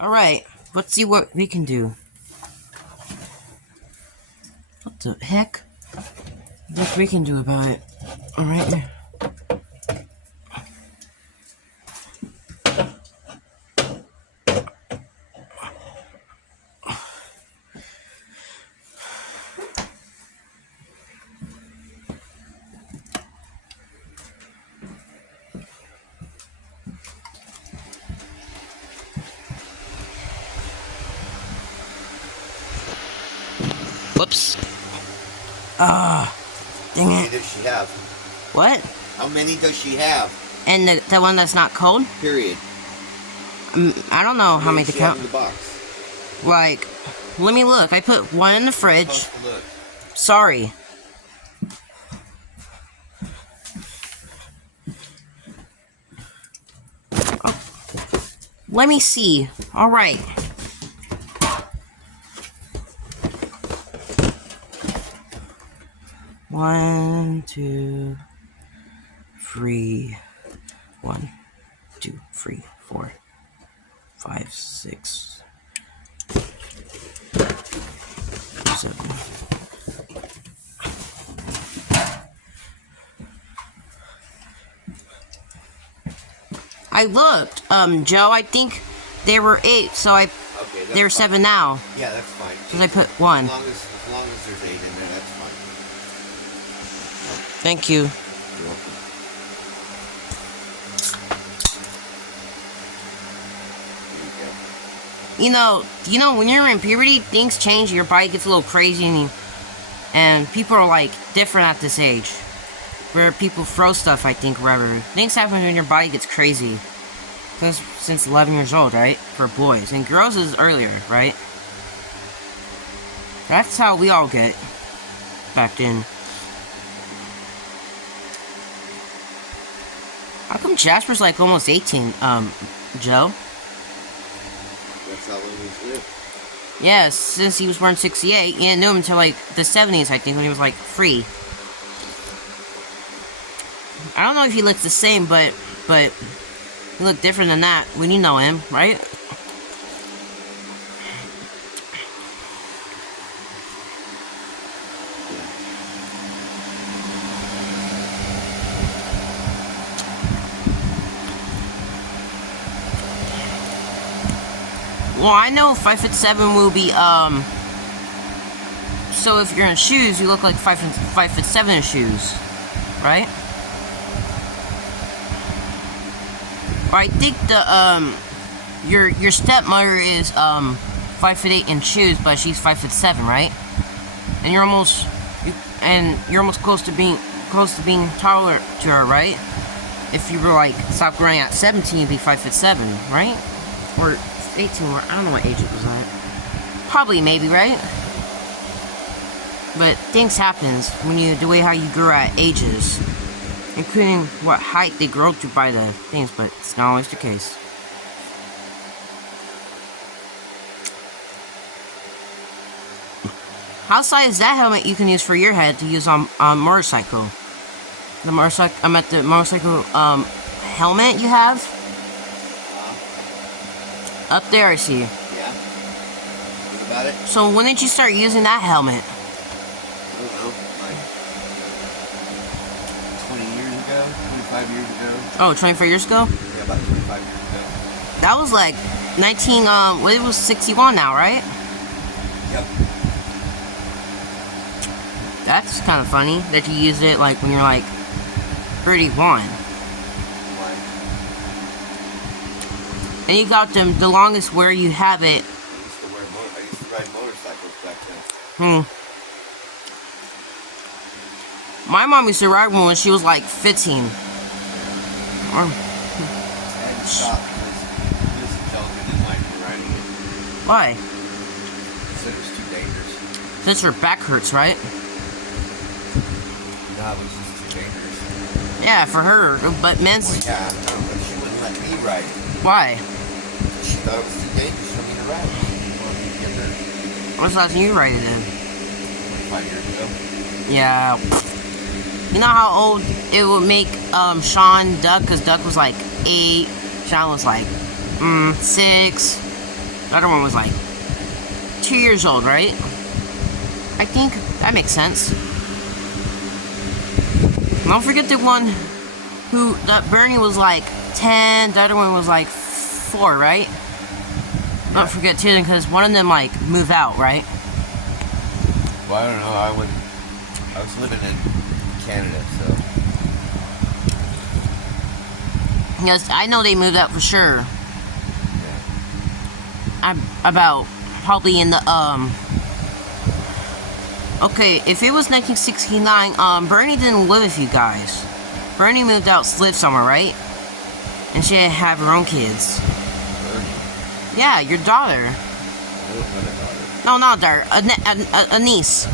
Alright, let's see what we can do. What the heck? What we can do about it. Alright. Whoops. Dang How many it. does she have? What? How many does she have? And the one that's not cold? Period. I don't know how many to does she have count. in the box? Like, let me look. I put one in the fridge. Supposed to look. Sorry. Oh. Let me see. Alright. One, two, three. 1, 2, 3, 4, 5, 6, 7. I looked, Joe, I think there were 8, so Okay, there are 7 now. Yeah, that's fine. Because I put 1. As long as there's 8 in there, that's fine. Thank you. You're welcome. You know, when you're in puberty, things change, your body gets a little crazy, and people are, like, different at this age. Where people throw stuff, I think, wherever. Things happen when your body gets crazy. Since 11 years old, right? For boys. And girls is earlier, right? That's how we all get back then. How come Jasper's, like, almost 18, Joe? That's how long he's lived. Yeah, since he was born in 68, you didn't know him until, like, the 70s, I think, when he was, like, 3. I don't know if he looks the same, but he looked different than that when you know him, right? Well, I know 5'7" will be, so if you're in shoes, you look like 5'7" in shoes, right? Or I think your stepmother is, 5'8" in shoes, but she's 5'7", right? And you're almost close to being taller to her, right? If you were, like, stop growing at 17, you'd be 5'7", right? Or 18, or I don't know what age it was at. Probably, maybe, right? But things happens when the way how you grew at ages, including what height they grow to by the things, but it's not always the case. How size is that helmet you can use for your head to use on motorcycle? The motorcycle, I'm at the motorcycle helmet you have? Up there, I see. Yeah. What about it? So when did you start using that helmet? I don't know. Like 20 years ago? 25 years ago? Oh, 25 years ago? Yeah, about 25 years ago. That was like 19, well, it was 61 now, right? Yep. That's kind of funny that you used it like when you're like 31. And you got the longest where you have it. I used to ride motorcycles back then. My mom used to ride one when she was like 15. I had to stop because Miss Intelligent didn't like me riding it. Why? She said it was too dangerous. Since her back hurts, right? No, it was just too dangerous. Yeah, for her. But men's... Well, yeah, no, but she wouldn't let me ride it. Why? She thought it was too dangerous for me to ride. She wanted me to get hurt. When's the last time you ride it in? 25 years ago. Yeah. You know how old it would make Sean Duck? Because Duck was like 8. Sean was like 6. The other one was like 2 years old, right? I think that makes sense. Don't forget the one that Bernie was like 10, the other one was like 4, right? Yeah. Don't forget too, because one of them like moved out, right? Well, I don't know. I was living in Canada, so. Yes, I know they moved out for sure. Yeah. I'm about probably in the Okay, if it was 1969, Bernie didn't live with you guys. Bernie moved out, lived somewhere, right? And she didn't have her own kids. Bernie? Yeah, your daughter. I don't have a daughter. No, not daughter. A niece.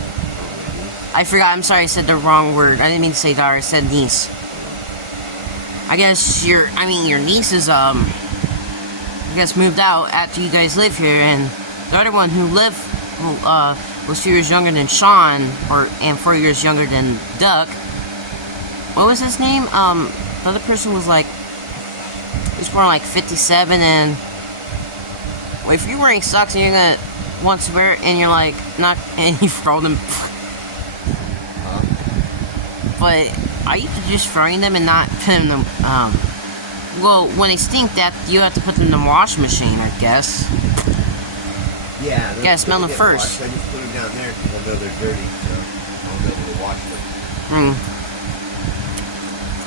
I forgot. I'm sorry. I said the wrong word. I didn't mean to say daughter. I said niece. I guess your niece is I guess moved out after you guys live here, and the other one who was 2 years younger than Sean, and 4 years younger than Duck. What was his name? The other person was like, he was born like 57, and well, if you're wearing socks and you're gonna want to wear it, and you're like not, and you throw them. But I used to just throwing them and not putting them. Well, when they stink, that you have to put them in the washing machine, I guess. Yeah. You gotta smell them first. I just put them down there because I know they're dirty, so I'll be able to wash them.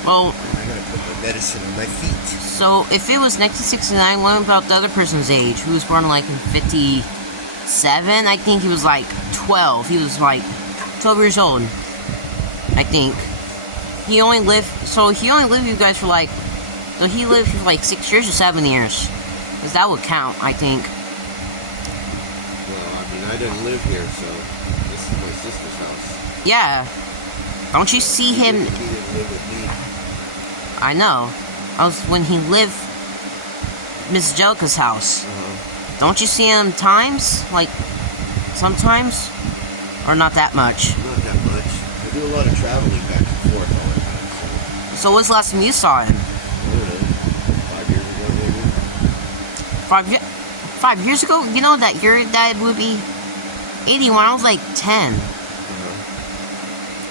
Well, I gotta put my medicine on my feet. so if it was 1969, what about the other person's age? Who was born like in 57? I think he was like 12. He was like 12 years old. I think. He only lived with you guys for like, so he lived for like 6 years or 7 years. Because that would count, I think. Well, I mean, I didn't live here, so this is my sister's house. Yeah. Don't you see him? He didn't live with me. I know. When he lived Miss Jelka's house. Don't you see him times? Like, sometimes? Or not that much? Not that much. I do a lot of traveling back and forth all the time. So when's the last time you saw him? I don't know. 5 years ago, maybe. 5 years ago? You know that your dad would be 80 when I was like 10.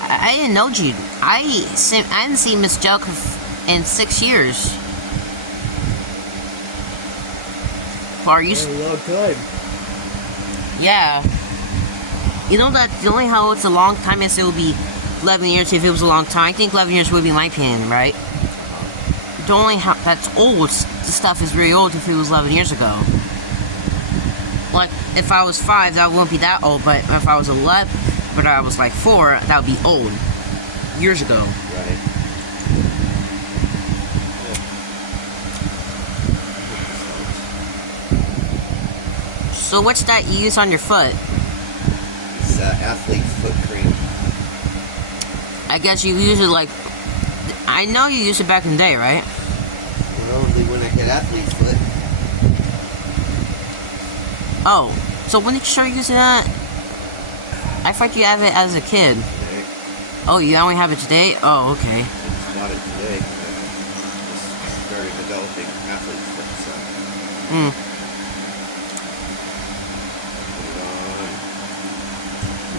I didn't know you. I didn't see Miss Jelka in 6 years. Are you? A long time. Yeah. You know that the only how it's a long time is it would be 11 years if it was a long time. I think 11 years would be my opinion, right? The only how that's old. The stuff is really old if it was 11 years ago. Like if I was 5, that wouldn't be that old. But if I was 11, but I was like 4, that would be old. Years ago. Right. So what's that you use on your foot? It's athlete foot cream. I guess you use it like, I know you used it back in the day, right? Well, only when I get athlete foot. Oh, so when did you start using that? I thought you had it as a kid. Today. Oh, you only have it today? Oh, okay. I just bought it today. Just started developing athlete foot, so. Put it on.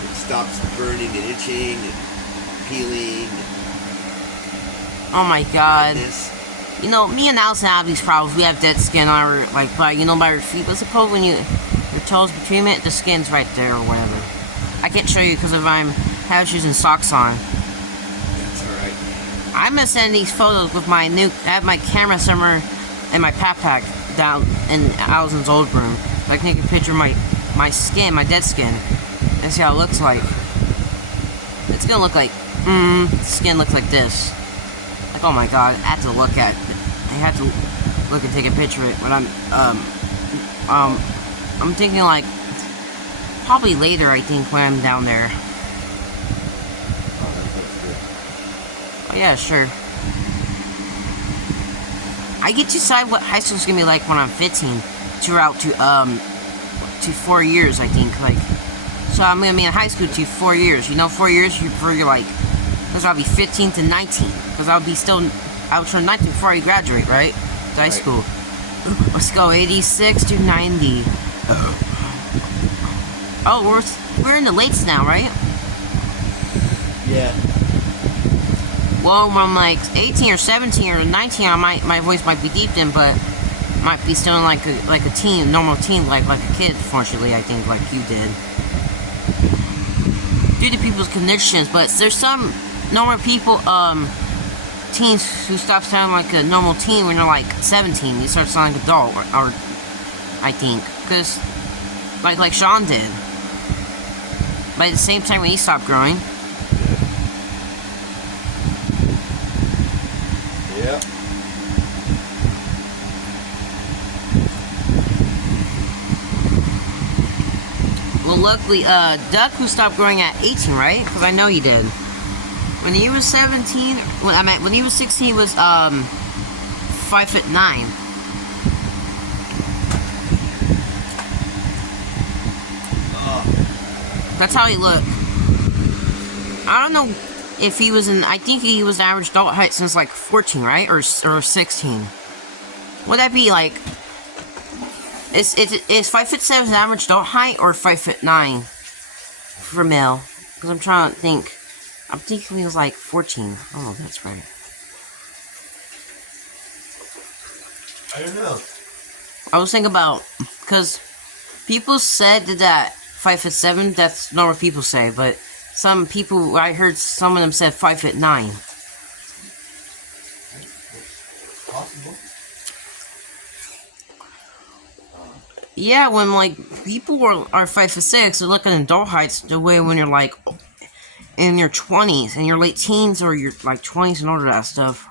It stops the burning and itching and peeling. Oh my god. This. You know, me and Allison have these problems. We have dead skin on our, like, by our feet. But suppose when your toes between it, the skin's right there or whatever. I can't show you because if I have shoes and socks on. That's alright. I'm gonna send these photos with my I have my camera somewhere in my backpack down in Allison's old room. So I can take a picture of my skin, my dead skin, and see how it looks like. It's gonna look like, the skin looks like this. Like, oh my god, I have to look at it. I have to look and take a picture of it, but I'm thinking like, probably later, I think, when I'm down there. Oh, that looks good. Oh yeah, sure. I get to decide what high school's gonna be like when I'm 15. Throughout to 4 years, I think. Like, so I'm gonna be in high school to 4 years. You know, 4 years for you're like, because I'll be 15 to 19. Because I'll turn 19 before I graduate, right? To high school. Let's go 86 to 90. Oh, we're in the lates now, right? Yeah. Well, when I'm like 18 or 17 or 19, my voice might be deep in, but might be still like a teen, normal teen, like a kid. Fortunately, I think like you did, due to people's conditions. But there's some normal people, teens who stop sounding like a normal teen when they're like 17. You start sounding adult, or I think, because like Sean did. But at the same time when he stopped growing. Yeah. Well, luckily, Duck, who stopped growing at 18, right? Because I know he did. When he was 17, when he was 16, he was 5'9". That's how he looked. I don't know if he was I think he was average adult height since like 14, right? Or 16. Would that be like? Is 5'7" average adult height or 5'9" for male? Because I'm trying to think. I'm thinking he was like 14. Oh, that's right. I don't know. I was thinking about, because people said that 5'7", that's not what people say, but some people, I heard some of them said 5'9". Possible. Yeah, when like people are 5'6", they're looking at adult heights the way when you're like in your 20s, in your late teens, or your like 20s and all of that stuff.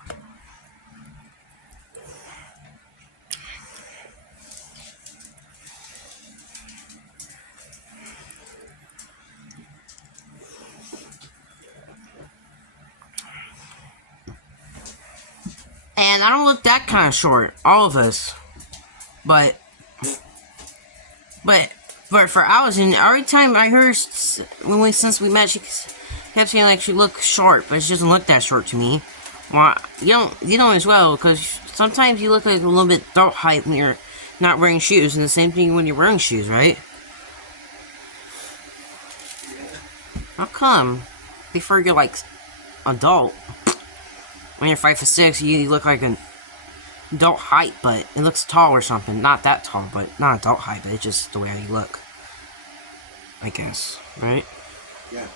And I don't look that kind of short, all of us. But for Allison, every time I heard, since we met, she kept saying like she looked short, but she doesn't look that short to me. Well, you don't as well, because sometimes you look like a little bit adult height when you're not wearing shoes, and the same thing when you're wearing shoes, right? How come? Before you're like adult, when you're 5'6", you look like an adult height, but it looks tall or something. Not that tall, but not adult height, but it's just the way you look, I guess, right? Yeah.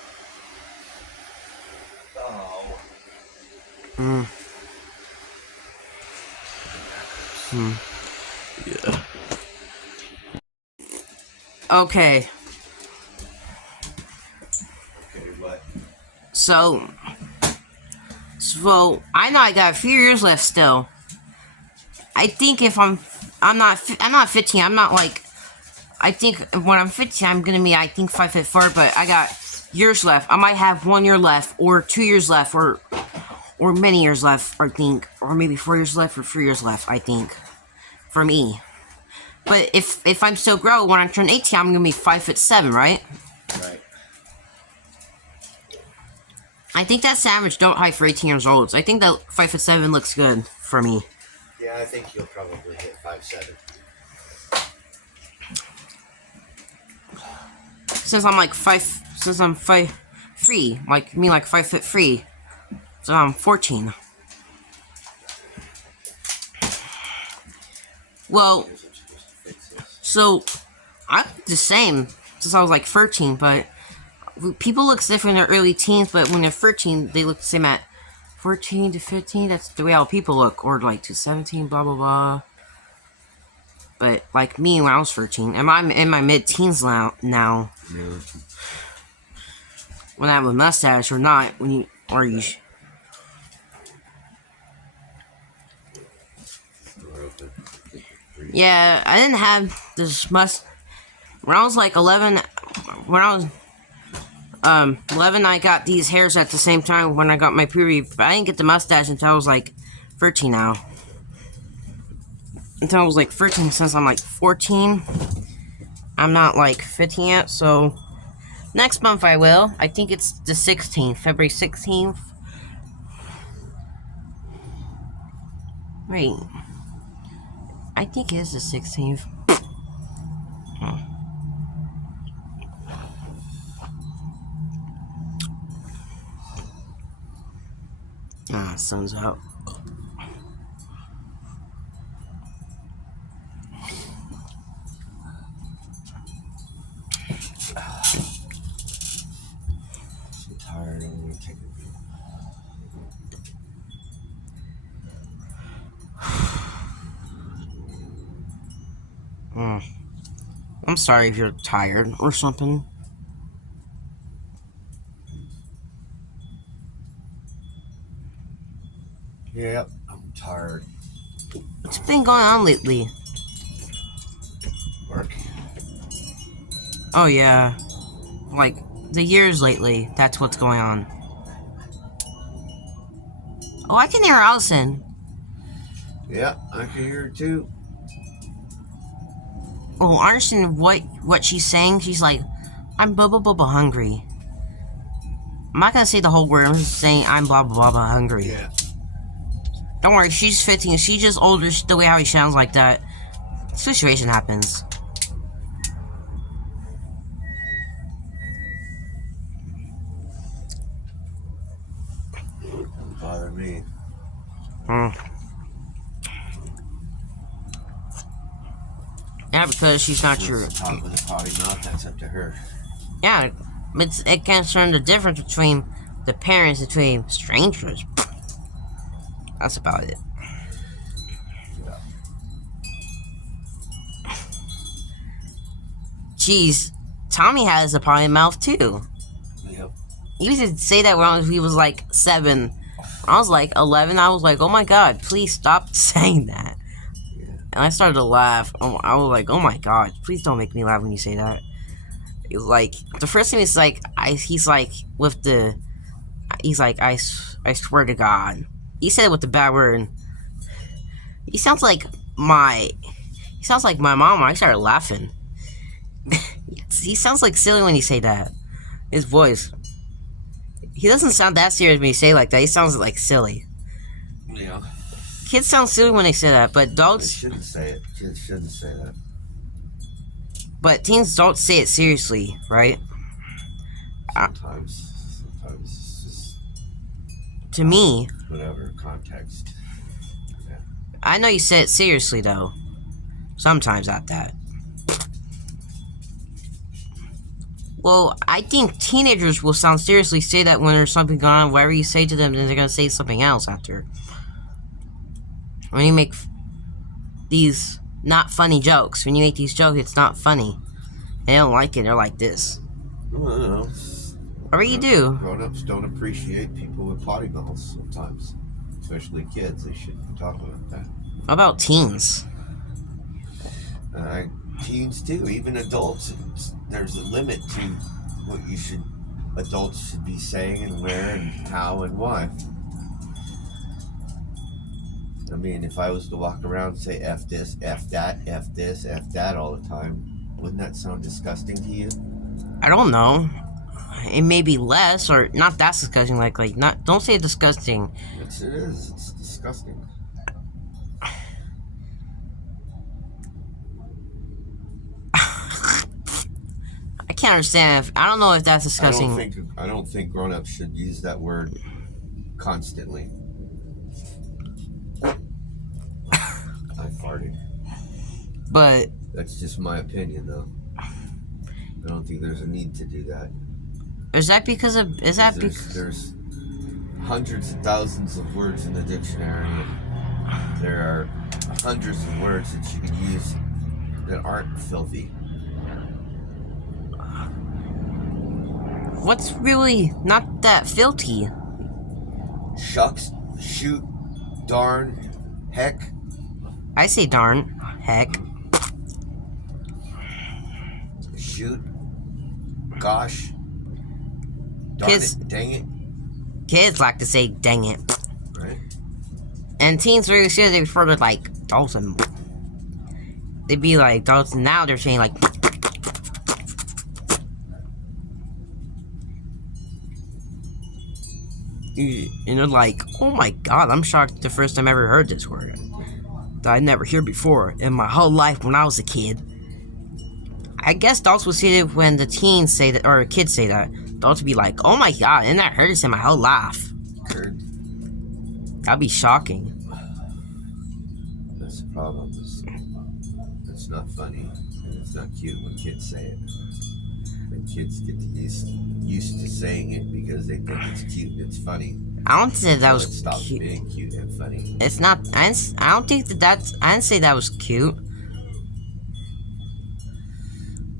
Oh. Yeah. Okay. Okay, what? So I know I got a few years left still. I think if I'm not 15. I'm not like. I think when I'm 15, I'm gonna be 5'4", but I got years left. I might have 1 year left, or 2 years left, or many years left. I think, or maybe 4 years left, or 3 years left. I think, for me. But if I'm still grow when I turn 18, I'm gonna be 5'7", right? Right. I think that's average adult height for 18 years old. I think that 5'7" looks good for me. Yeah, I think you'll probably hit 5'7". Since I'm 5'3", like me, like 5'3", so I'm 14. Well, so I'm the same since I was like 13, but people look different in their early teens, but when they're 13, they look the same at 14 to 15. That's the way all people look, or like to 17, blah blah blah. But like me when I was 13, and I'm in my mid-teens now. Yeah. When I have a mustache or not, Yeah, I didn't have this when I was like 11. When I was 11, I got these hairs at the same time when I got my puberty, but I didn't get the mustache until I was like 13 now. Until I was like 13, since I'm like 14. I'm not like 15 yet, so next month I will. I think it's the 16th, February 16th. Wait. I think it is the 16th. Ah, sun's out. I'm tired. I'm gonna take a beat. I'm sorry if you're tired or something. Yep, I'm tired. What's been going on lately? Work. Oh yeah, like the years lately. That's what's going on. Oh, I can hear Allison. Yeah, I can hear it too. Oh, understand what she's saying? She's like, I'm blah blah blah blah hungry. I'm not gonna say the whole word. I'm just saying I'm blah blah blah blah hungry. Yeah. Don't worry, she's 15. She's just older. The way how he sounds like that. Situation happens. Doesn't bother me. Yeah, because she's not your. Top with a potty mouth, that's up to her. Yeah, it concerns the difference between the parents between strangers. That's about it. Yeah. Jeez, Tommy has a potty mouth too. Yep. He used to say that when he was like 7. When I was like 11, I was like, oh my god, please stop saying that. Yeah. And I started to laugh. I was like, oh my god, please don't make me laugh when you say that. It was like, the first thing is like, he's like, I swear to God. He said it with the bad word. He sounds like my mom. I started laughing. He sounds like silly when he say that. His voice. He doesn't sound that serious when he say it like that. He sounds like silly. Yeah. Kids sound silly when they say that, but adults... They shouldn't say it. Kids shouldn't say that. But teens don't say it seriously, right? Sometimes it's just... To me... Whatever context. Yeah. I know you say it seriously, though. Sometimes at that. Well, I think teenagers will sound seriously say that when there's something going on. Whatever you say to them, then they're going to say something else after. When you make these not funny jokes. When you make these jokes, it's not funny. They don't like it. They're like this. Well, I don't know. Whatever you do. Grown-ups don't appreciate people with potty mouths sometimes. Especially kids. They shouldn't be talking like that. How about teens? Teens too, even adults. There's a limit to what adults should be saying and where and how and why. I mean, if I was to walk around and say F this, F that, F this, F that all the time, wouldn't that sound disgusting to you? I don't know. It may be less, or not that disgusting, don't say disgusting. Yes, it is. It's disgusting. I can't understand. I don't know if that's disgusting. I don't think grown-ups should use that word constantly. I farted. But that's just my opinion, though. I don't think there's a need to do that. Is that because of? Is that because there's hundreds of thousands of words in the dictionary, and there are hundreds of words that you can use that aren't filthy. What's really not that filthy? Shucks, shoot, darn, heck. I say darn, heck. Shoot, gosh, darn kids, it, dang it. Kids like to say dang it. Right. And teens really say they refer to like Dalton. They'd be like Dalton. Now they're saying like. And they're like, oh my god, I'm shocked the first time I ever heard this word. That I never heard before in my whole life when I was a kid. I guess adults will see it when the teens say that, or kids say that. Adults will be like, "Oh my god, and that hurts in my whole life." Kurt, That'd be shocking. that's the problem. It's not funny and it's not cute when kids say it. When kids get used to saying it because they think it's cute and it's funny. I don't think that So was it stops cute. being cute and funny. It's not. I don't think that's. I didn't say that was cute.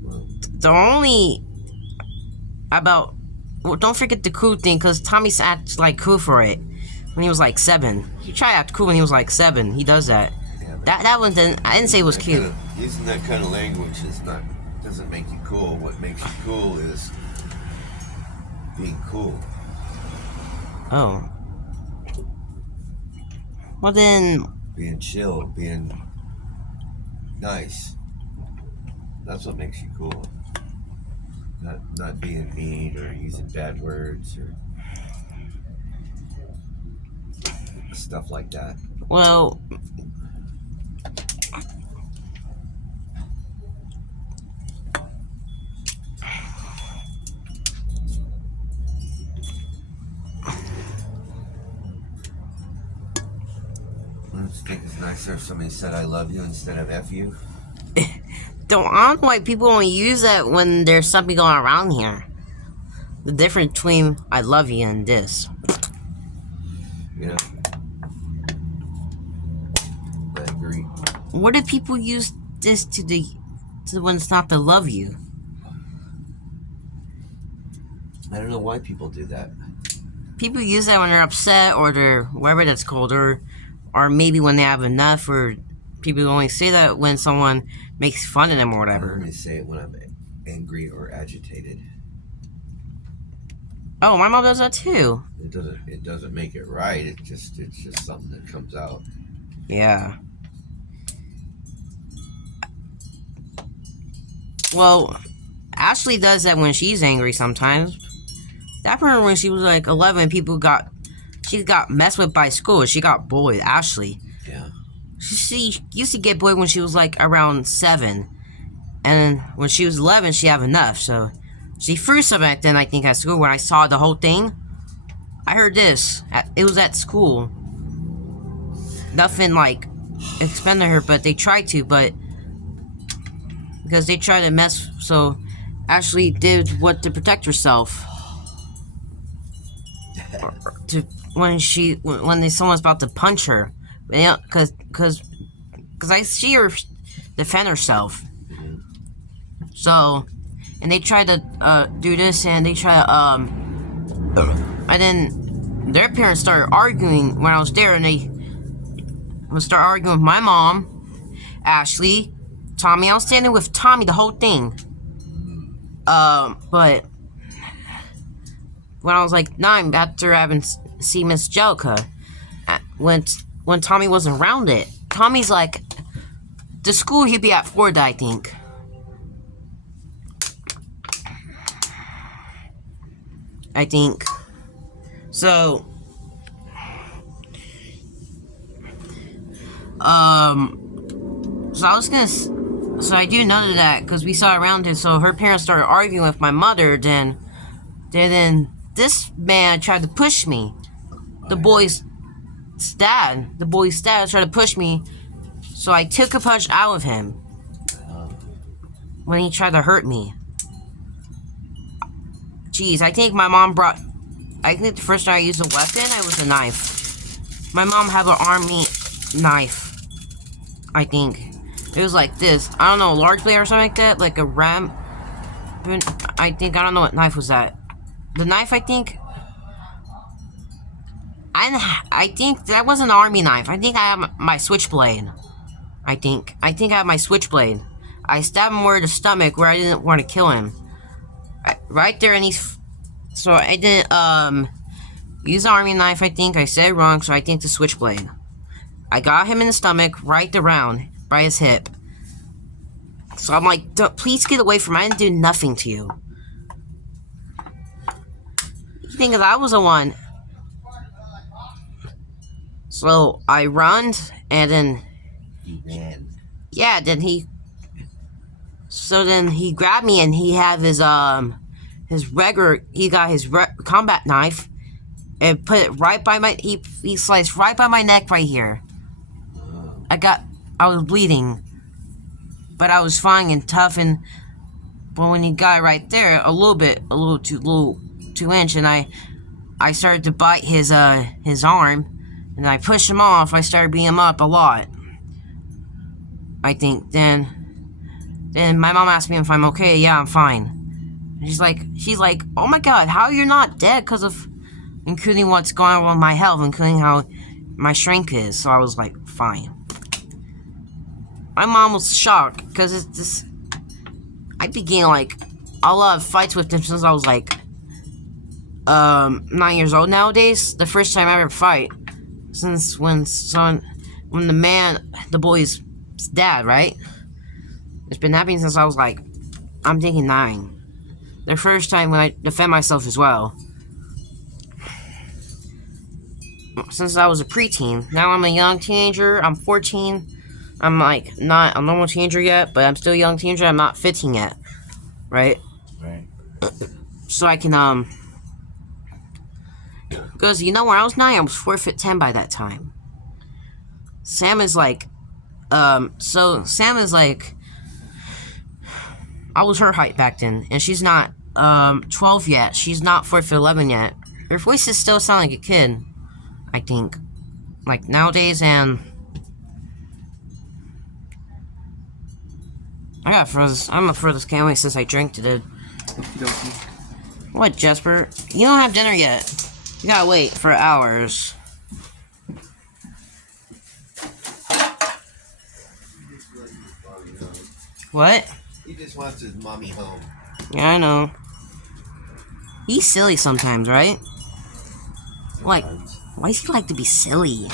Well, The only about. Well, don't forget the cool thing, because Tommy's acts like cool for it when he was like 7. He tried to act cool when he was like 7. He does that. yeah, but That one didn't. I didn't say it was cute. Using that kind of language doesn't make you cool. What makes you cool is being cool. Oh. Well then. Being chill, being nice. That's what makes you cool. Not being mean or using bad words or stuff like that. Well. I just think it's nicer if somebody said I love you instead of F you. I don't know why people only use that when there's something going around here. The difference between I love you and this. Yeah. I agree. What if people use this to when it's not to love you? I don't know why people do that. People use that when they're upset or they're whatever that's called, or maybe when they have enough, or people only say that when someone makes fun of them or I whatever. only say it when I'm angry or agitated. Oh, my mom does that too. It doesn't make it right. It's just something that comes out. Yeah. Well, Ashley does that when she's angry sometimes. That happened when she was like 11. She got messed with by school. She got bullied. Ashley. Yeah. She used to get bullied when she was like around 7. And when she was 11, she had enough. So she threw something back then, I think, at school. When I saw the whole thing, I heard this. It was at school. Nothing like expended her, but they tried to, but because they tried to mess. So Ashley did what to protect herself. When someone's about to punch her, because I see her defend herself. So, and they tried to do this, and they try to and then their parents started arguing when I was there, and they would start arguing with my mom, Ashley, Tommy. I was standing with Tommy the whole thing. But when I was like 9, after having seen Miss Jellica, when Tommy wasn't around it, Tommy's like, the school he'd be at Florida, I think. So, so I do know that, because we saw around it, so her parents started arguing with my mother, then this man tried to push me. The boy's dad tried to push me, so I took a punch out of him when he tried to hurt me. Jeez, I think the first time I used a weapon, it was a knife. My mom had an army knife, I think. It was like this. I don't know, a large blade or something like that, like a ram. I don't know what knife was that. The knife, I think that was an army knife. I think I have my switchblade. I think I have my switchblade. I stabbed him where the stomach, where I didn't want to kill him. Right there, and so I didn't use the army knife. I think I said it wrong, so I think the switchblade. I got him in the stomach, right around by his hip. So I'm like, please get away from me. I didn't do nothing to you. The thing is, I was the one. So I run, and then You ran. yeah, then he. So then he grabbed me and he had his regular, he got his combat knife and put it right by my, he sliced right by my neck right here. I was bleeding, but I was fine and tough, and but when he got it right there, a little too inch, and I started to bite his arm, and I pushed him off. I started beating him up a lot. I think then my mom asked me if I'm okay. Yeah, I'm fine. And she's like, oh my God, how you're not dead because of, including what's going on with my health, including how my strength is. So I was like, fine. My mom was shocked because it's just, I began like a lot of fights with him since I was like 9 years old nowadays. The first time I ever fight since when the boy's dad, right? It's been happening since I was like, I'm thinking 9. The first time when I defend myself as well. Since I was a preteen. Now I'm a young teenager. I'm 14. I'm like not a normal teenager yet, but I'm still a young teenager. I'm not 15 yet. Right? Right. So I can, because you know when I was 9, I was 4'10" by that time. Sam is like, so Sam is like, I was her height back then, and she's not, 12 yet. She's not 4'11" yet. Her voice is still sound like a kid, I think. Like nowadays, and I got froze. I'm a froze can't wait since I drank today. What, Jesper? You don't have dinner yet. You gotta wait for hours. What? He just wants his mommy home. Yeah, I know. He's silly sometimes, right? Like, why does he like to be silly?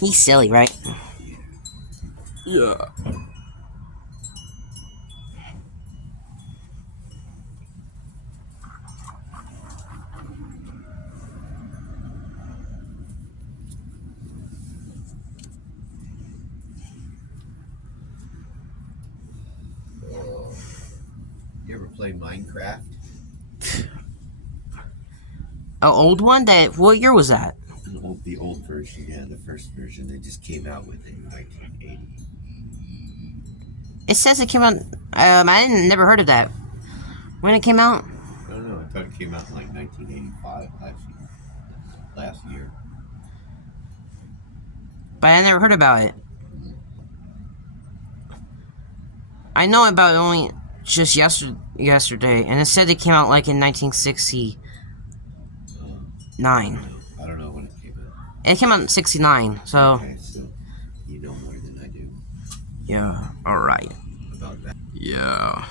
He's silly, right? Yeah. You ever play Minecraft? An old one? What year was that? The old version, yeah, the first version. They just came out with it in 1980. It says it came out. I never heard of that. When it came out? I don't know. I thought it came out in like 1985 last year. But I never heard about it. I know about it only just yesterday, and it said it came out like in 1969. I don't know when it came out. It came out in 69, so. Okay, so you know more than I do. Yeah, alright. About that. Yeah.